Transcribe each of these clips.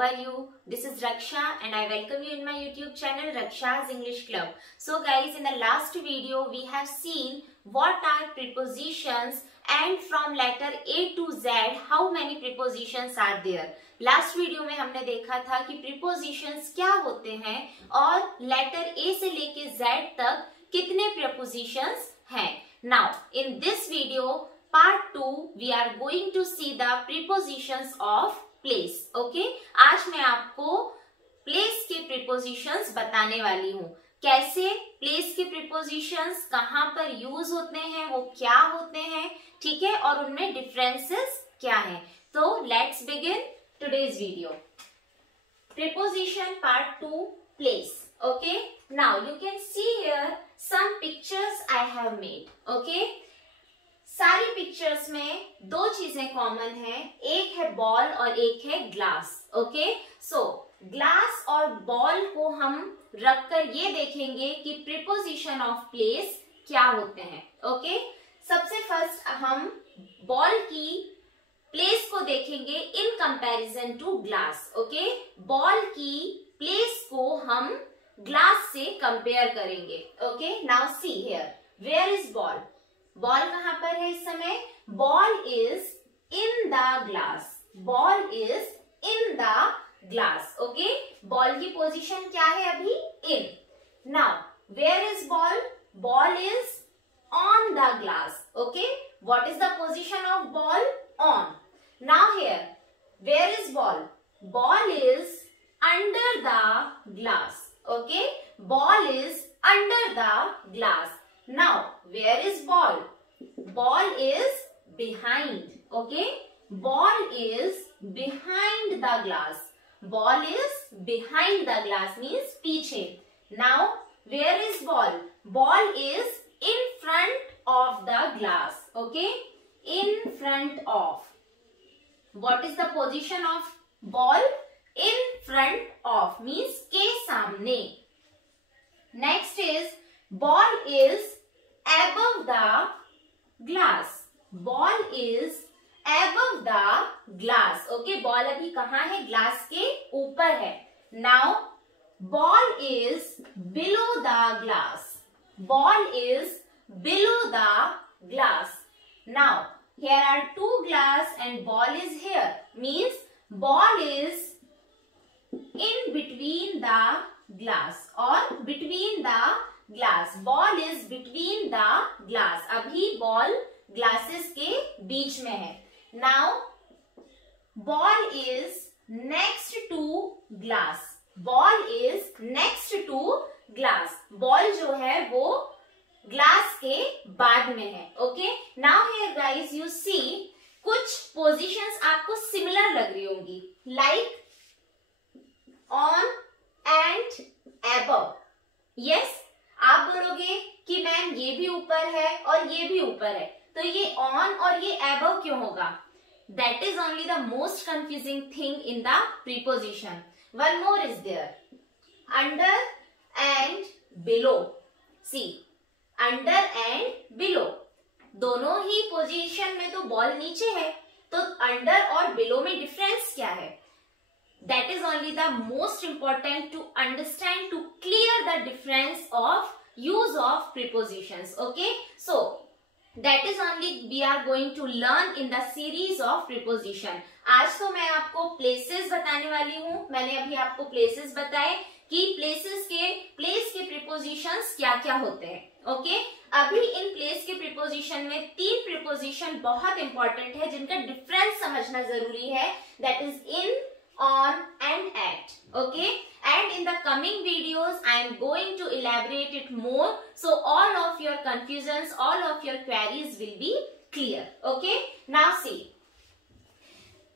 are you? This is Raksha and I welcome you in my YouTube channel Raksha's English Club. So guys, in the last video we have seen what are prepositions and from letter A to Z how many prepositions are there. Last video में हमने देखा था कि prepositions क्या होते हैं और letter A से लेके Z तक कितने prepositions हैं. Now in this video part 2 we are going to see the prepositions of place. Okay, आज मैं आपको place के prepositions बताने वाली हूँ. कैसे place के prepositions कहाँ पर यूज होते हैं, वो क्या होते हैं, ठीक है, और उनमें differences क्या है. तो let's begin today's video. Preposition part 2, place. Okay, now you can see here some pictures I have made. Okay, सारी पिक्चर्स में दो चीजें कॉमन हैं, एक है बॉल और एक है ग्लास. ओके, सो ग्लास और बॉल को हम रखकर ये देखेंगे कि प्रीपोजिशन ऑफ प्लेस क्या होते हैं. ओके, सबसे फर्स्ट हम बॉल की प्लेस को देखेंगे in comparison to glass. Okay, ball की प्लेस को हम ग्लास से कंपेयर करेंगे. Okay, now see here, where is ball. Ball कहां पर है इस समय? Ball is in the glass. Ball is in the glass. Okay, ball की पोजीशन क्या है अभी? In. Now where is ball? Ball is on the glass. Okay, what is the position of ball? On. Now here, where is ball? Ball is under the glass. Okay, ball is under the glass. Now, where is ball? Ball is behind. Okay, ball is behind the glass. Ball is behind the glass means पीछे. Now, where is ball? Ball is in front of the glass. Okay, in front of. What is the position of ball? In front of means के सामने. Next is ball is above the glass. Ball is above the glass. Okay, ball अभी कहाँ है? Glass के ऊपर है. Now ball is below the glass. Ball is below the glass. Now here are two glass and ball is here. Means ball is in between the glass or between the glass. Ball is between the glass. अभी ball glasses के बीच में है. Now ball is next to glass. Ball is next to glass. Ball जो है वो glass के बाद में है. Okay, now here guys you see कुछ पोजीशंस आपको सिमिलर लग रही होंगी, like on and above. Yes, आप बोलोगे कि मैम ये भी ऊपर है और ये भी ऊपर है, तो ये ऑन और ये अबव क्यों होगा? That is only the most confusing thing in the preposition. One more is there, under and below. See, under and below दोनों ही पोजीशन में तो बॉल नीचे है, तो अंडर और बिलो में डिफरेंस क्या है? That is only the most important to understand, to clear the difference of use of prepositions. Okay, so that is only we are going to learn in the series of preposition. आज तो मैं आपको places बताने वाली हूँ. मैंने अभी आपको places बताए कि places के place के prepositions क्या क्या होते हैं. Okay, अभी इन place के preposition में तीन preposition बहुत important है जिनका difference समझना जरूरी है. That is in, on and at. Okay, and in the coming videos I am going to elaborate it more, so all of your confusions, all of your queries will be clear. Okay, now see,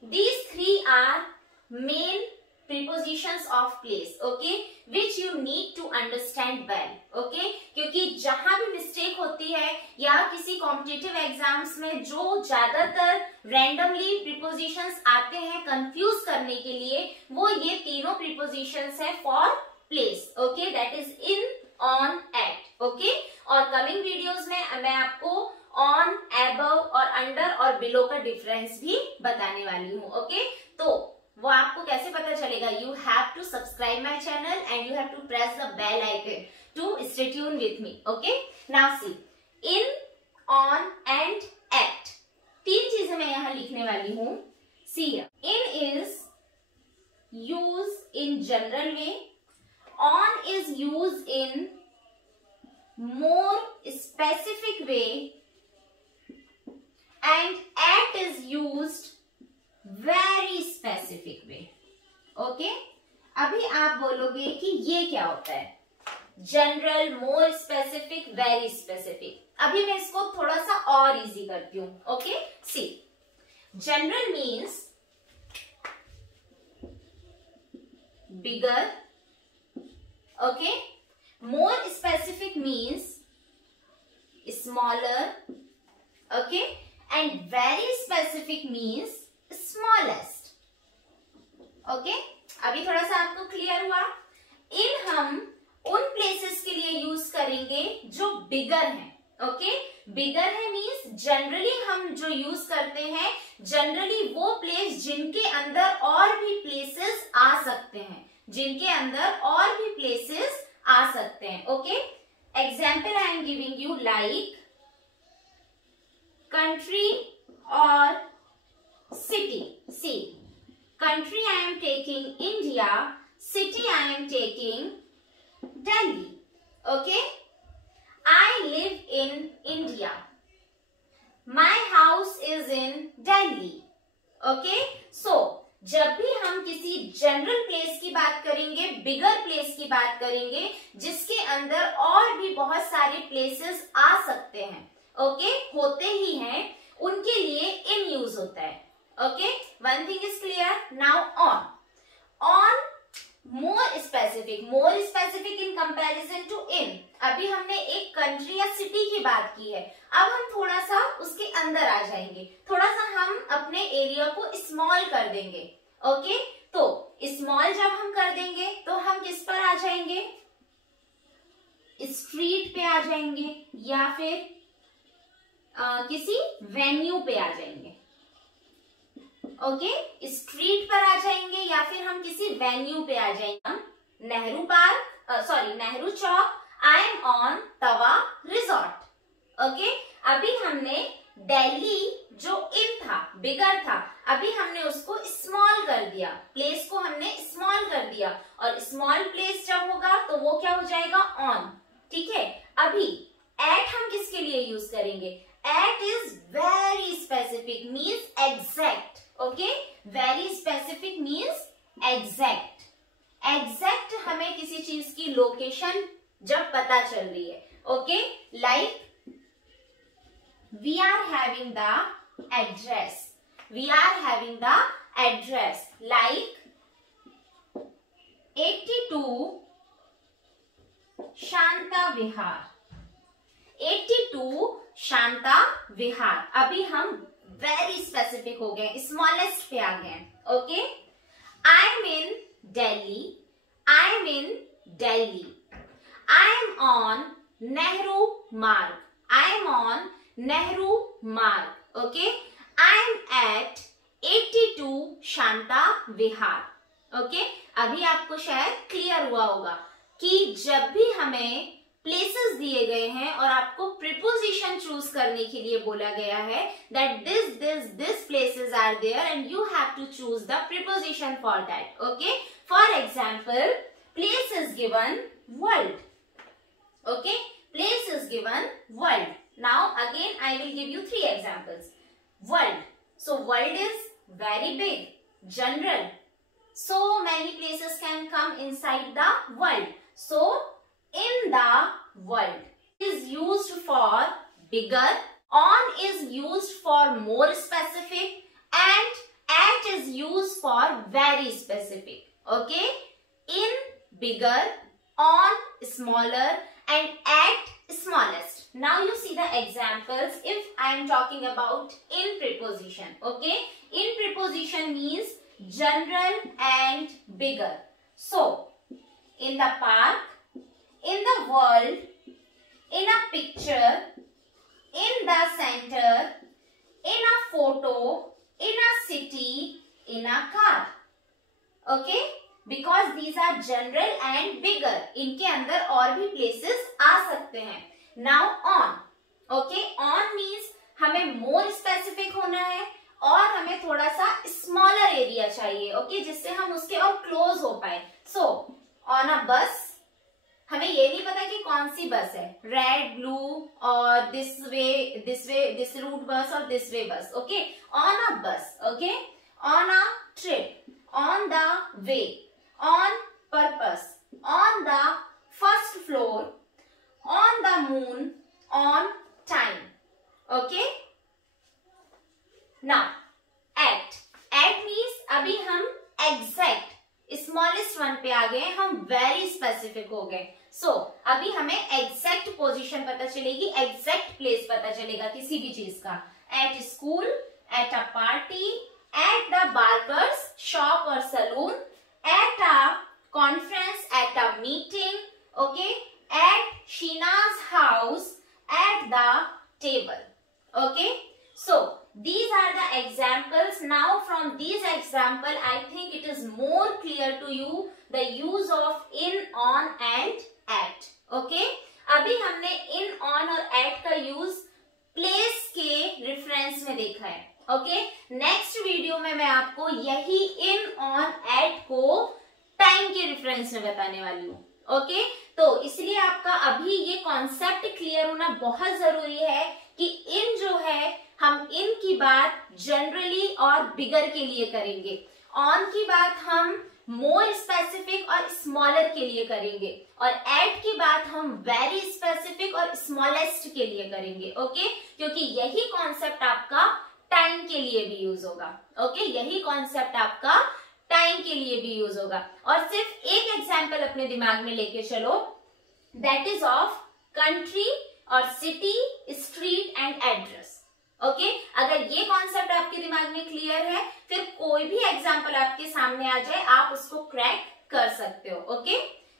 these three are main prepositions of place. Okay, which you need to understand well. Okay, क्योंकि जहां भी mistake होती है या किसी competitive exams में जो ज्यादातर रैंडमली प्रीपोजिशंस आते हैं कंफ्यूज करने के लिए, वो ये तीनों प्रीपोजिशंस है for place. Okay, that is in, on, at. Okay, और कमिंग वीडियोस में मैं आपको ऑन, अबव और अंडर और बिलो का डिफरेंस भी बताने वाली हूँ. ओके, तो वो आपको कैसे पता चलेगा? You have to subscribe my channel and you have to press the bell icon to stay tune with me. Okay, now see, in, on and at, तीन चीजें मैं यहां लिखने वाली हूं. See, in is use in general way, on is used in more specific way and at is used very specific way. Okay, अभी आप बोलोगे कि ये क्या होता है? General, more specific, very specific. अभी मैं इसको थोड़ा सा और इजी करती हूं. Okay, C, general means bigger. Okay, more specific means smaller. Okay, and very specific means smallest. Okay, अभी थोड़ा सा आपको क्लियर हुआ? इन हम उन प्लेसेस के लिए यूज करेंगे जो बिगर हैं. ओके, बिगर है मीन्स जनरली हम जो यूज करते हैं, जनरली वो प्लेस जिनके अंदर और भी प्लेसेस आ सकते हैं, जिनके अंदर और भी प्लेसेस आ सकते हैं. Okay, example I am giving you like country और city. See, country I am taking India, city I am taking Delhi. Okay, I live in India, my house is in Delhi. Okay, so जब भी हम किसी general place की बात करेंगे, बिगर place की बात करेंगे, जिसके अंदर और भी बहुत सारे प्लेसेस आ सकते हैं, ओके, होते ही हैं, उनके लिए इन यूज होता है. Okay, one thing is clear. Now on. On more specific in comparison to in. अभी हमने एक कंट्री या सिटी की बात की है, अब हम थोड़ा सा उसके अंदर आ जाएंगे, थोड़ा सा हम अपने एरिया को स्मॉल कर देंगे. ओके, तो स्मॉल जब हम कर देंगे तो हम किस पर आ जाएंगे? स्ट्रीट पे आ जाएंगे या फिर किसी वेन्यू पे आ जाएंगे. ओके, स्ट्रीट पर आ जाएंगे या फिर हम किसी वेन्यू पे आ जाएंगे. Nehru park, Nehru Chowk, I am on Tawa resort. Okay, अभी हमने दिल्ली जो इन था, बिगर था, अभी हमने उसको स्मॉल कर दिया, प्लेस को हमने स्मॉल कर दिया, और स्मॉल प्लेस जब होगा तो वो क्या हो जाएगा? ऑन. ठीक है, अभी एट हम किसके लिए यूज करेंगे? At is very specific, means exact. Okay, very specific means exact. Exact हमें किसी चीज की लोकेशन जब पता चल रही है. Okay, like we are having the address. We are having the address like 82 Shanta विहार. 82 शांता विहार. अभी हम वेरी स्पेसिफिक हो गए, स्मॉलेस्ट पे आ गए. Okay, I am in Delhi, I am in Delhi. I am on Nehru Marg, I am on Nehru Marg. Okay, I am at 82 Shanta Vihar. Okay, अभी आपको शायद क्लियर हुआ होगा कि जब भी हमें प्लेसेस दिए गए हैं और आपको प्रीपोजिशन चूज करने के लिए बोला गया है that this places are there and you have to choose the preposition for that. Okay, for example, place is given world. Okay, place is given world. Now again I will give you 3 examples. World. So world is very big, general. So many places can come inside the world. So in the world is used for bigger, on is used for more specific, and at is used for very specific. Okay? In bigger, on smaller, and at smallest. Now you see the examples if I am talking about in preposition. Okay, in preposition means general and bigger. So in the park, in the world, in a picture, in the center, in a photo, in a city, in a car. Okay, because these are general and bigger, इनके अंदर और भी places आ सकते हैं. Now on. Okay, on means हमें more specific होना है और हमें थोड़ा सा स्मॉलर एरिया चाहिए. ओके, जिससे हम उसके और क्लोज हो पाए. सो ऑन अ बस, हमें ये नहीं पता कि कौन सी बस है, रेड, ब्लू और दिस रूट बस और this way bus. Okay, on a bus. Okay, on a trip, on the way, on purpose, on the first floor, on the moon, on time. Okay, now at. At means अभी हम exact smallest one पे आ गए, हम very specific हो गए. सो अभी हमें एग्जैक्ट पोजीशन पता चलेगी, एग्जैक्ट प्लेस पता चलेगा किसी भी चीज का. At school, at a party, at the barber's shop और salon, at a conference, at a meeting. Okay, at Sheena's house, at the table. Okay, so these are the examples. Now from these example I think it is more clear to you the use of in, on and at. Okay, अभी हमने in, on और at का use place के reference में देखा है. Okay, next video में मैं आपको यही in, on, at को टाइम के रेफरेंस में बताने वाली हूँ. ओके, तो इसलिए आपका अभी ये कॉन्सेप्ट क्लियर होना बहुत जरूरी है कि इन जो है हम इन की बात जनरली और बिगर के लिए करेंगे, ऑन की बात हम मोर स्पेसिफिक और स्मॉलर के लिए करेंगे और एट की बात हम वेरी स्पेसिफिक और स्मॉलेस्ट के लिए करेंगे. ओके, क्योंकि यही कॉन्सेप्ट आपका टाइम के लिए भी यूज होगा. ओके, यही कॉन्सेप्ट आपका टाइम के लिए भी यूज होगा. और सिर्फ एक एग्जाम्पल अपने दिमाग में लेके चलो, दैट इज ऑफ कंट्री और city, street and address. Okay, अगर ये कॉन्सेप्ट आपके दिमाग में क्लियर है, फिर कोई भी एग्जाम्पल आपके सामने आ जाए आप उसको क्रैक कर सकते हो. Okay,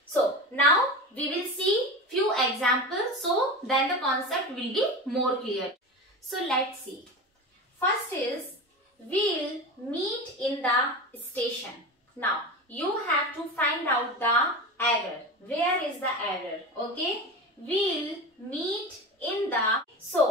so now we will see few examples, so then the concept will be more clear. So let's see. First is we'll meet in the station. Now you have to find out the error. Where is the error? Okay, we'll meet in the. So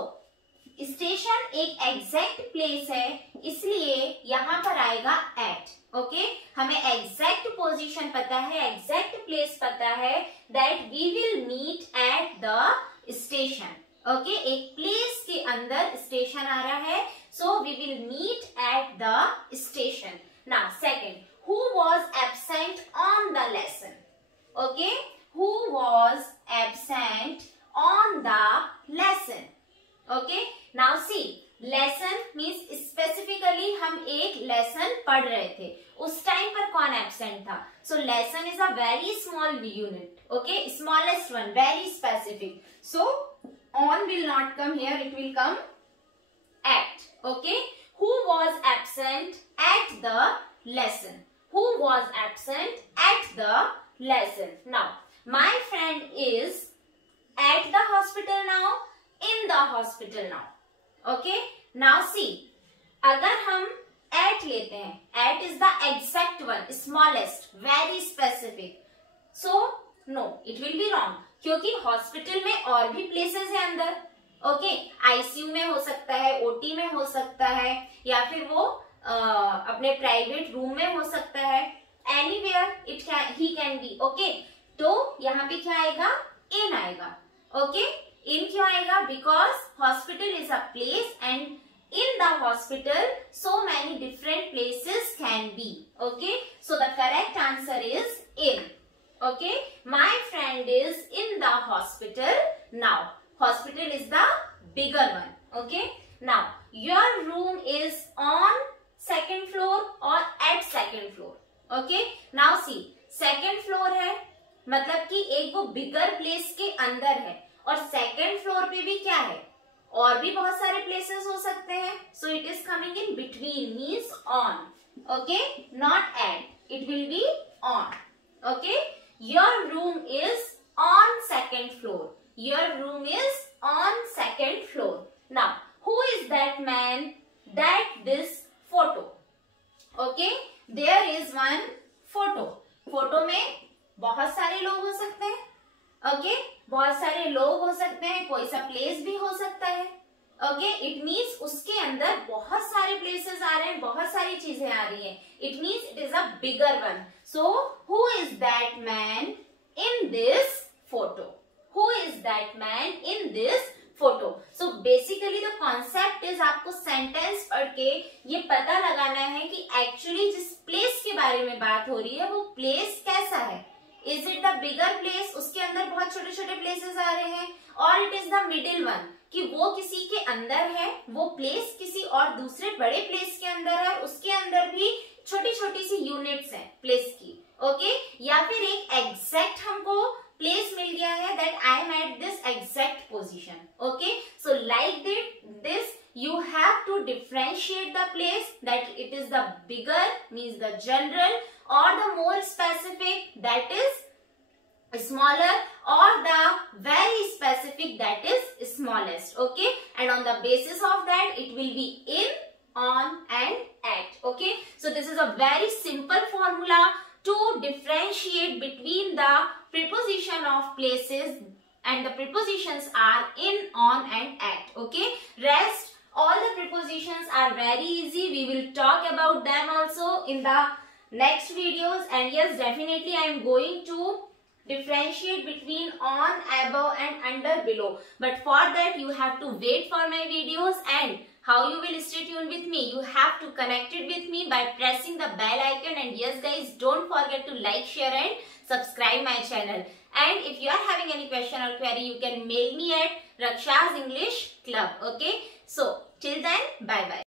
station एक exact place है, इसलिए यहाँ पर आएगा at. Okay, हमें exact position पता है, exact place पता है, that we will meet at the station. Okay, एक place के अंदर station आ रहा है, so we will meet at the station. Now second, who was absent on the lesson? Okay, who was absent on the lesson? Okay, now see, lesson means specifically हम एक lesson पढ़ रहे थे, उस टाइम पर कौन absent था? So lesson is a very small unit. Okay, smallest one, very specific. So on will not come here, it will come at. Okay, who was absent at the lesson? Who was absent at the lesson? Now my friend is at the hospital now, in the hospital now. Okay, now see, अगर हम at लेते हैं, at is the exact one, smallest, very specific. So no, it will be wrong, क्योंकि hospital में और भी places है अंदर. ओके, आईसीयू में हो सकता है, ओटी में हो सकता है, या फिर वो अपने प्राइवेट रूम में हो सकता है, anywhere it he can be. Okay, तो यहाँ पे क्या आएगा? इन आएगा. ओके, इन क्यों आएगा? Because hospital is a place and in the hospital so many different places can be. Okay, so the correct answer is in. Okay, my friend is in the hospital now. Hospital is the bigger one. Okay, now your room is on second floor or at second floor. Okay, now see, second floor है मतलब कि एक वो bigger place के अंदर है और second floor पे भी क्या है? और भी बहुत सारे प्लेसेस हो सकते हैं. So it is coming in between, means on. Okay, not at, it will be on. Okay, your room is on second floor. Your room is on second floor. Now who is that man that this photo? Okay, there is one photo. Photo में बहुत सारे लोग हो सकते हैं, okay, बहुत सारे लोग हो सकते हैं, कोई सा प्लेस भी हो सकता है, ओके। इट मीन्स उसके अंदर बहुत सारे प्लेसेस आ रहे हैं, बहुत सारी चीजें आ रही हैं। It means it is a bigger one. So who is that man in this photo? Who is that man in this photo? So basically the concept is, आपको सेंटेंस पढ़ के ये पता लगाना है कि एक्चुअली जिस प्लेस के बारे में बात हो रही है वो प्लेस कैसा है। Is it the bigger place, उसके अंदर बहुत छोटे छोटे प्लेसेस आ रहे हैं, और it is the middle one, कि वो किसी के अंदर है, वो प्लेस किसी और दूसरे बड़े प्लेस के अंदर है, उसके अंदर भी छोटी छोटी सी यूनिट्स हैं प्लेस की, ओके। या फिर एक एग्जैक्ट हमको प्लेस मिल गया है, that I am at this exact position, okay. So like this you have to differentiate the place, that it is the bigger means the general, or the more specific that is smaller, or the very specific that is smallest, okay. And on the basis of that it will be in, on and at, okay. So this is a very simple formula to differentiate between the preposition of places, and the prepositions are in, on and at, okay. Rest all the prepositions are very easy. We will talk about them also in the next videos. And yes, definitely I am going to differentiate between on, above and under, below. But for that you have to wait for my videos. And how you will stay tuned with me? You have to connect it with me by pressing the bell icon. And yes guys, don't forget to like, share and subscribe my channel. And if you are having any question or query, you can mail me at Raksha's English Club, okay. So till then, bye bye.